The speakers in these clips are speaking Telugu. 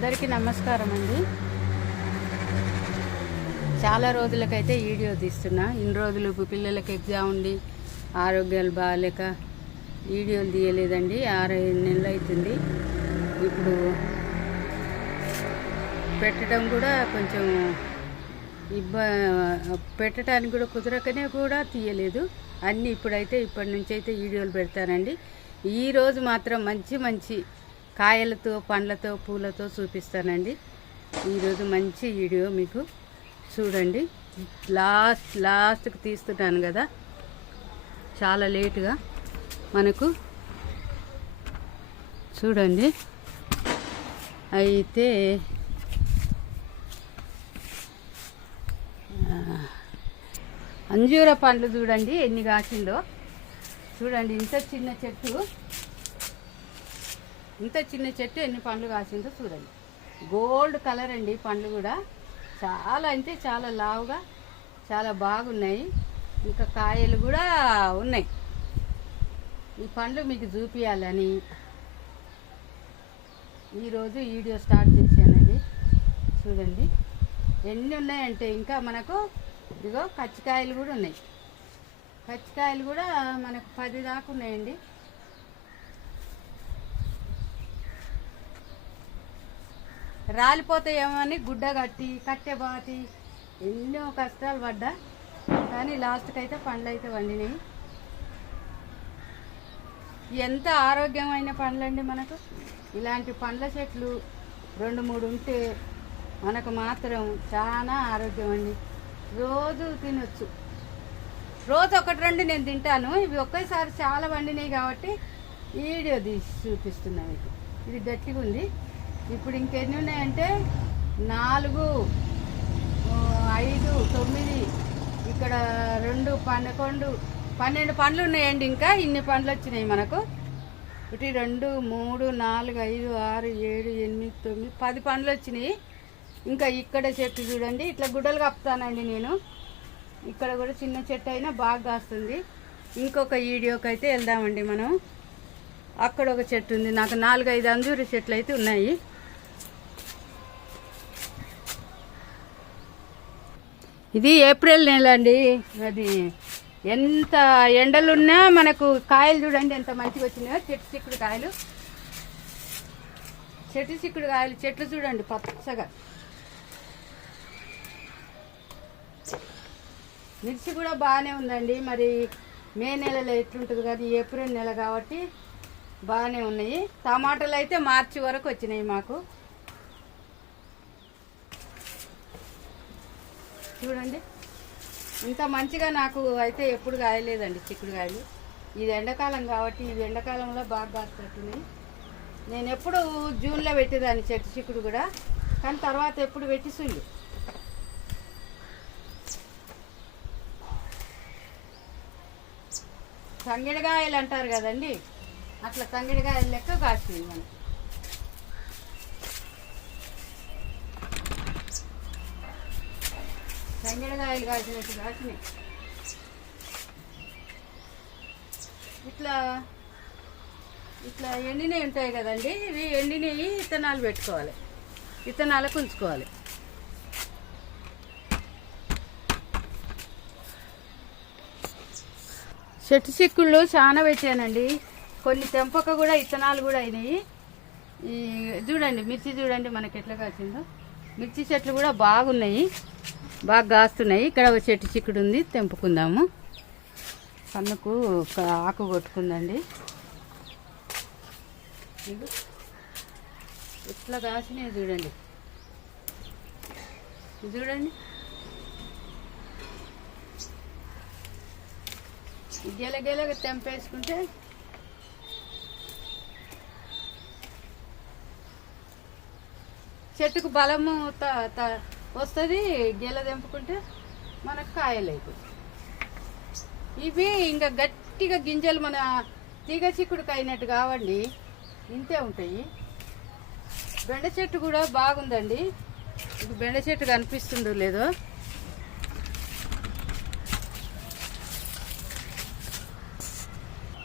అందరికీ నమస్కారం అండి. చాలా రోజులకైతే వీడియో తీస్తున్నా. ఇన్ని రోజులు పిల్లలకి ఎగ్జామ్ ఉండి ఆరోగ్యాలు బాగాలేక వీడియోలు తీయలేదండి. 6-7 నెలలు అవుతుంది. ఇప్పుడు పెట్టడం కూడా కొంచెం పెట్టడానికి కూడా కుదరకనే కూడా తీయలేదు అన్నీ. ఇప్పటి నుంచి అయితే వీడియోలు పెడతానండి. ఈరోజు మాత్రం మంచి మంచి కాయలతో పండ్లతో పూలతో చూపిస్తానండి. ఈరోజు మంచి వీడియో మీకు చూడండి. లాస్ట్కి తీస్తున్నాను కదా, చాలా లేటుగా మనకు చూడండి. అయితే అంజూర పండ్లు చూడండి ఎన్ని కాసిందో. చూడండి ఇంత చిన్న చెట్టు ఎన్ని పండ్లు కాసిందో చూడండి. గోల్డ్ కలర్ అండి పండ్లు కూడా. చాలా అంటే చాలా లావుగా చాలా బాగున్నాయి. ఇంకా కాయలు కూడా ఉన్నాయి. ఈ పండ్లు మీకు చూపించాలని ఈరోజు వీడియో స్టార్ట్ చేశానండి. చూడండి ఎన్ని ఉన్నాయంటే ఇంకా మనకు ఇదిగో కచ్చికాయలు కూడా ఉన్నాయి. కచ్చికాయలు కూడా మనకు 10 దాకా ఉన్నాయండి. రాలిపోతాయేమో అని గుడ్డ కట్టి కట్టె బాతి ఎన్నో కష్టాలు పడ్డా, కానీ లాస్ట్కి అయితే పండ్లు అయితే వండినాయి. ఎంత ఆరోగ్యమైన పండ్లండి మనకు. ఇలాంటి పండ్ల చెట్లు 2-3 ఉంటే మనకు మాత్రం చాలా ఆరోగ్యం అండి. రోజు తినొచ్చు. రోజు 1-2 నేను తింటాను. ఇవి ఒకేసారి చాలా వండినాయి కాబట్టి వీడియో తీసి చూపిస్తున్నా మీకు. ఇది గట్టిగా ఉంది. ఇప్పుడు ఇంకెన్ని ఉన్నాయంటే 4, 5, 9, ఇక్కడ 2, 11, 12 పండ్లు ఉన్నాయండి. ఇంకా ఇన్ని పండ్లు వచ్చినాయి మనకు. 1, 2, 3, 4, 5, 6, 7, 8, 9, 10 పండ్లు వచ్చినాయి. ఇంకా ఇక్కడ చెట్టు చూడండి, ఇట్లా గుడ్డలు కప్పుతానండి నేను. ఇక్కడ కూడా చిన్న చెట్టు అయినా బాగా కాస్తుంది. ఇంకొక వీడియోకి అయితే వెళ్దామండి మనం. అక్కడ ఒక చెట్టు ఉంది. నాకు 4-5 అంజూరి చెట్లు అయితే ఉన్నాయి. ఇది ఏప్రిల్ నెల అండి. అది ఎంత ఎండలున్నా మనకు కాయలు చూడండి ఎంత మంచిగా వచ్చినాయో. చెట్టు చిక్కుడు కాయలు చెట్లు చూడండి పచ్చగా. మిర్చి కూడా బాగానే ఉందండి. మరి మే నెలలో ఎట్లుంటుంది కానీ ఏప్రిల్ నెల కాబట్టి బాగానే ఉన్నాయి. టమాటాలు అయితే మార్చి వరకు వచ్చినాయి మాకు. చూడండి ఇంత మంచిగా నాకు అయితే ఎప్పుడు కాయలేదండి చిక్కుడుకాయలు. ఇది ఎండాకాలం కాబట్టి ఇది ఎండాకాలంలో బాగా కాస్తున్నట్టున్నాయి. నేను ఎప్పుడు జూన్లో పెట్టేదాన్ని చెట్టు చిక్కుడు కూడా, కానీ తర్వాత ఎప్పుడు పెట్టి సుళ్ళు. తంగిడికాయలు అంటారు కదండి, అట్లా తంగిడికాయలు లెక్క కాస్తుంది మనం. తంగిడికాయలు కాసినట్టు కాసినాయి. ఇట్లా ఎండినవి ఉంటాయి కదండి, ఇవి ఎండినవి విత్తనాలు పెట్టుకోవాలి, విత్తనాలకు ఉంచుకోవాలి. చెట్టు చిక్కుళ్ళు చాలా పెట్టానండి. కొన్ని తెంపక కూడా విత్తనాలు కూడా అయినాయి. ఈ చూడండి మిర్చి చూడండి మనకి ఎట్లా కాసిందో. మిర్చి చెట్లు కూడా బాగున్నాయి, బాగా కాస్తున్నాయి. ఇక్కడ ఒక చెట్టు చిక్కుడు ఉంది, తెంపుకుందాము. కన్నుకు ఆకు కొట్టుకుందండి. ఎట్లా కాసినాయి చూడండి. గెలగెలగా తెంపేసుకుంటే చెట్టుకు బలము వస్తుంది. గెల తెంపుకుంటే మనకు కాయలు అయిపోతుంది. ఇవి ఇంకా గట్టిగా గింజలు మన తీగ చిక్కుడుకు అయినట్టు కావండి, ఇంతే ఉంటాయి. బెండ చెట్టు కూడా బాగుందండి. ఇది బెండ చెట్టు కనిపిస్తుందో లేదో.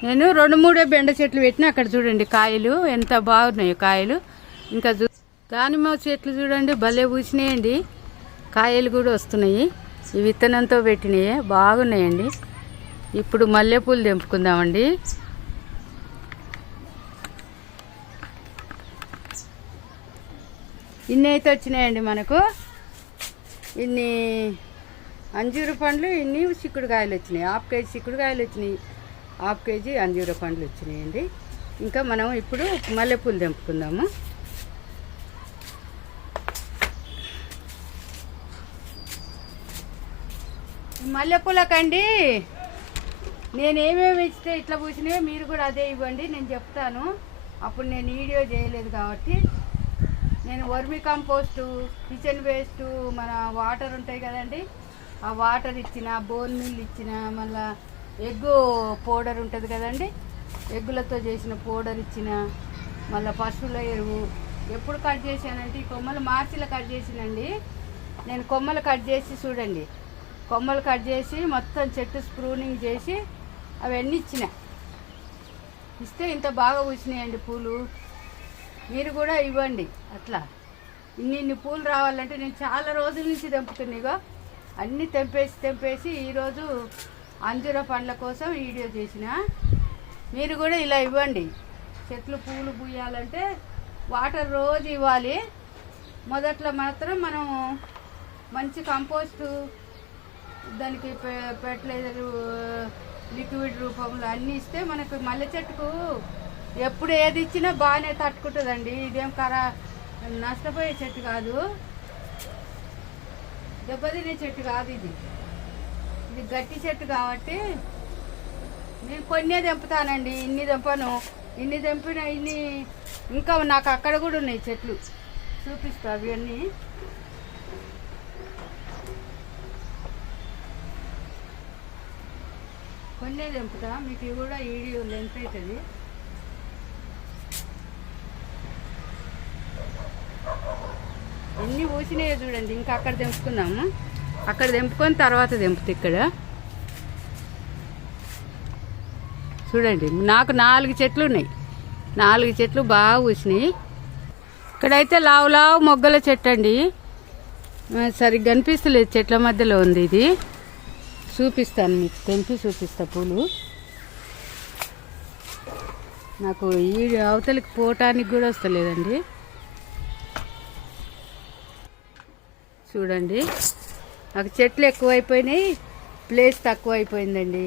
నేను 2-3 బెండ చెట్లు పెట్టినా. అక్కడ చూడండి కాయలు ఎంత బాగున్నాయో కాయలు. ఇంకా దానిమ్మ చెట్లు చూడండి భలే పూసినాయండి, కాయలు కూడా వస్తున్నాయి. ఈ విత్తనంతో పెట్టినాయి, బాగున్నాయండి. ఇప్పుడు మల్లెపూలు తెంపుకుందామండి. ఇన్ని అయితే వచ్చినాయండి మనకు. ఇన్ని అంజూర పండ్లు, ఇన్ని చిక్కుడుకాయలు వచ్చినాయి. హాఫ్ కేజీ చిక్కుడుకాయలు వచ్చినాయి, హాఫ్ కేజీ అంజూర పండ్లు వచ్చినాయండి. ఇంకా మనం ఇప్పుడు మల్లెపూలు తెంపుకుందాము. మల్లెపూలకండి నేనేమేమి ఇస్తే ఇట్లా పూసినాయో మీరు కూడా అదే ఇవ్వండి, నేను చెప్తాను. అప్పుడు నేను వీడియో చేయలేదు కాబట్టి నేను వర్మి కంపోస్టు, కిచెన్ వేస్ట్, మన వాటర్ ఉంటాయి కదండి, ఆ వాటర్ ఇచ్చిన, బోన్ మిల్ ఇచ్చిన, మళ్ళీ ఎగ్ పౌడర్ ఉంటుంది కదండి, ఎగ్గులతో చేసిన పౌడర్ ఇచ్చిన, మళ్ళీ పశువుల ఎరువు. ఎప్పుడు కట్ చేశానంటే ఈ కొమ్మలు మార్చిలో కట్ చేసినండి. నేను కొమ్మలు కట్ చేసి చూడండి, కొమ్మలు కట్ చేసి మొత్తం చెట్టు స్ప్రూనింగ్ చేసి అవన్నీ ఇస్తే ఇంత బాగా పూసినాయండి పూలు. మీరు కూడా ఇవ్వండి. అట్లా ఇన్ని పూలు రావాలంటే నేను చాలా రోజుల నుంచి తెంపుతున్నాయిగో, అన్నీ తెంపేసి ఈరోజు అంజూర పండ్ల కోసం వీడియో చేసిన. మీరు కూడా ఇలా ఇవ్వండి. చెట్లు పూలు పూయాలంటే వాటర్ రోజు ఇవ్వాలి. మొదట్లో మాత్రం మనం మంచి కంపోస్టు, దానికి ఫెర్టిలైజరు, లిక్విడ్ రూపంలో అన్నీ ఇస్తే మనకు మల్లె చెట్టుకు ఎప్పుడు ఏది ఇచ్చినా బాగానే తట్టుకుంటుందండి. ఇదేం నష్టపోయే చెట్టు కాదు, దెబ్బతినే చెట్టు కాదు. ఇది గట్టి చెట్టు కాబట్టి నేను కొన్నే తెంపుతానండి, ఇన్ని తెంపను. ఇన్ని తెంపిన ఇన్ని ఇంకా నాకు అక్కడ కూడా ఉన్నాయి చెట్లు, చూపిస్తా అవన్నీ. కొన్నే తెంపుతా, మీకు కూడా వీడియో లెంత్ అవుతుంది. ఎన్ని పూసినాయో చూడండి. ఇంకా అక్కడ తెంపుకుందాము, అక్కడ తెంపుకొని తర్వాత తెంపుతా. ఇక్కడ చూడండి, నాకు 4 చెట్లు ఉన్నాయి, 4 చెట్లు బాగా పూసినాయి. ఇక్కడైతే లావు మొగ్గల చెట్టు అండి, సరిగ్గా కనిపిస్తలేదు, చెట్ల మధ్యలో ఉంది. ఇది చూపిస్తాను మీకు, తెంపి చూపిస్తా పూలు. నాకు ఈ అవతలికి పోవటానికి కూడా వస్తలేదండి. చూడండి, నాకు చెట్లు ఎక్కువైపోయినాయి, ప్లేస్ తక్కువ అయిపోయిందండి.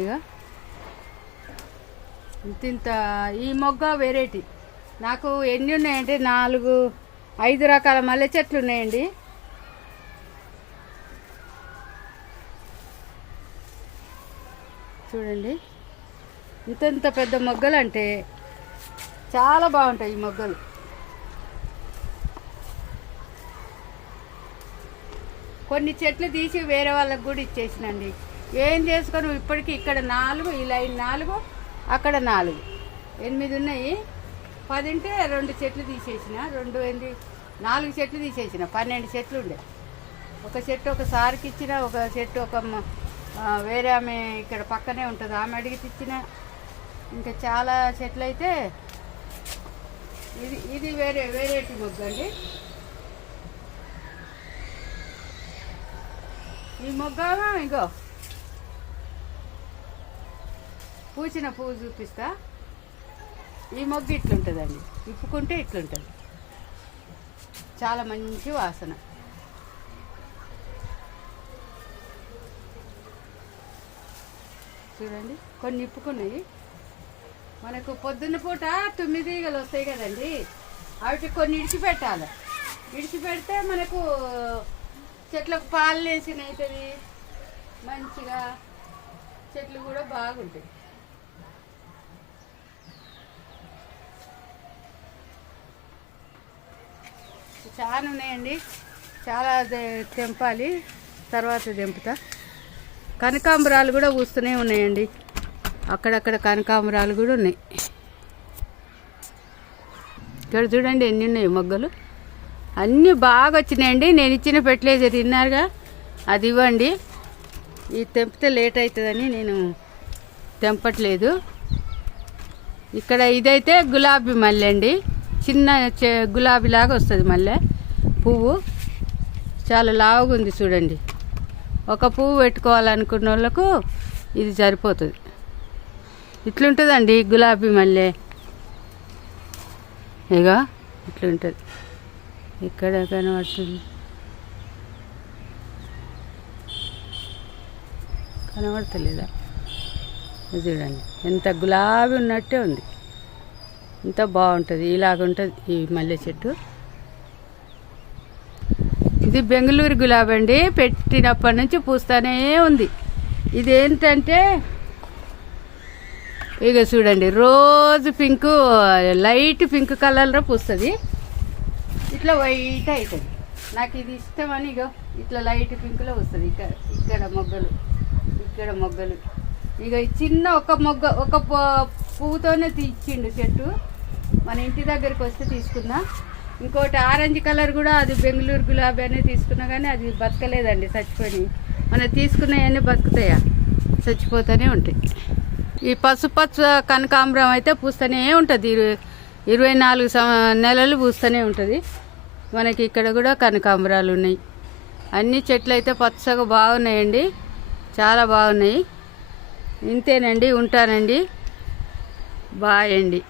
ఇక ఇంత ఈ మొగ్గ వెరైటీ. నాకు ఎన్ని ఉన్నాయంటే 4-5 రకాల మల్లె చెట్లు ఉన్నాయండి. చూడండి, ఇంత పెద్ద మొగ్గలు అంటే చాలా బాగుంటాయి ఈ మొగ్గలు. కొన్ని చెట్లు తీసి వేరే వాళ్ళకి కూడా ఇచ్చేసినండి. ఏం చేసుకొని ఇప్పటికీ ఇక్కడ 4, ఈ లైన్ 4, అక్కడ 4, 8 ఉన్నాయి. 10 ఉంటే 2 చెట్లు తీసేసిన, 4 చెట్లు తీసేసిన, 12 చెట్లు ఉండే. ఒక చెట్టు ఒక సారికి ఇచ్చిన, ఒక చెట్టు ఒక వేరే ఆమె ఇక్కడ పక్కనే ఉంటుంది, ఆమె అడిగి తెచ్చిన. ఇంకా చాలా చెట్లు అయితే ఇది వేరేటి మొగ్గ అండి. ఈ మొగ్గ ఇంకో పూసిన పువ్వు చూపిస్తా. ఈ మొగ్గ ఇట్లుంటుందండి, ఇప్పుకుంటే ఇట్లుంటుంది, చాలా మంచి వాసన. చూడండి, కొన్ని ఇప్పుకున్నాయి. మనకు పొద్దున్న పూట 9 ఈగలు వస్తాయి కదండి, వాటి కొన్ని ఇడిచిపెట్టాలి. ఇడిచిపెడితే మనకు చెట్లకు పాలు వేసిన అవుతుంది, మంచిగా చెట్లు కూడా బాగుంటాయి. చాలా ఉన్నాయండి, చాలా తెంపాలి, తర్వాత తెంపుతా. కనకాంబరాలు కూడా పూస్తూనే ఉన్నాయండి, అక్కడక్కడ కనకాంబరాలు కూడా ఉన్నాయి. ఇక్కడ చూడండి ఎన్ని ఉన్నాయి మొగ్గలు, అన్నీ బాగా వచ్చినాయండి. నేను ఇచ్చిన ఫెర్టిలైజర్ తిన్నారుగా, అది ఇవ్వండి. ఇది తెంపితే లేట్ అవుతుందని నేను తెంపట్లేదు. ఇక్కడ ఇదైతే గులాబీ మల్లె అండి, చిన్న గులాబీలాగా వస్తుంది మళ్ళీ పువ్వు. చాలా లావుగా ఉంది చూడండి. ఒక పువ్వు పెట్టుకోవాలనుకున్న వాళ్ళకు ఇది సరిపోతుంది. ఇట్లుంటుందండి గులాబీ మల్లె. ఇక ఇట్లుంటుంది. ఇక్కడ కనబడుతుంది, కనబడతలేదా? చూడండి ఎంత గులాబీ ఉన్నట్టే ఉంది. ఎంత బాగుంటుంది. ఇలాగుంటుంది ఈ మల్లె చెట్టు. ఇది బెంగళూరు గులాబీ అండి. పెట్టినప్పటి నుంచి పూస్తూనే ఉంది. ఇదేంటంటే ఇక చూడండి, రోజు పింక్, లైట్ పింక్ కలర్లో పూస్తుంది. ఇట్లా వైట్ అవుతుంది. నాకు ఇది ఇష్టమని ఇక ఇట్లా లైట్ పింక్లో వస్తుంది. ఇక్కడ మొగ్గలు, ఇక్కడ మొగ్గలు. ఇక చిన్న ఒక పువ్వుతోనే ఇచ్చిండు చెట్టు. మన ఇంటి దగ్గరికి వస్తే తీసుకున్నా. ఇంకోటి ఆరెంజ్ కలర్ కూడా, అది బెంగళూరు గులాబీ అనేది తీసుకున్నా కానీ అది బతకలేదండి, చచ్చిపోయి. మనం తీసుకున్నవన్నీ బతుకుతాయా? చచ్చిపోతూనే ఉంటాయి. ఈ పసుపచ్చ కనకాంబరం అయితే పూస్తూనే ఉంటుంది. 24 నెలలు పూస్తూనే ఉంటుంది. మనకి ఇక్కడ కూడా కనకాంబరాలు ఉన్నాయి. అన్ని చెట్లు అయితే పచ్చగా బాగున్నాయండి, చాలా బాగున్నాయి. ఇంతేనండి, ఉంటానండి. బాయ్ అండి.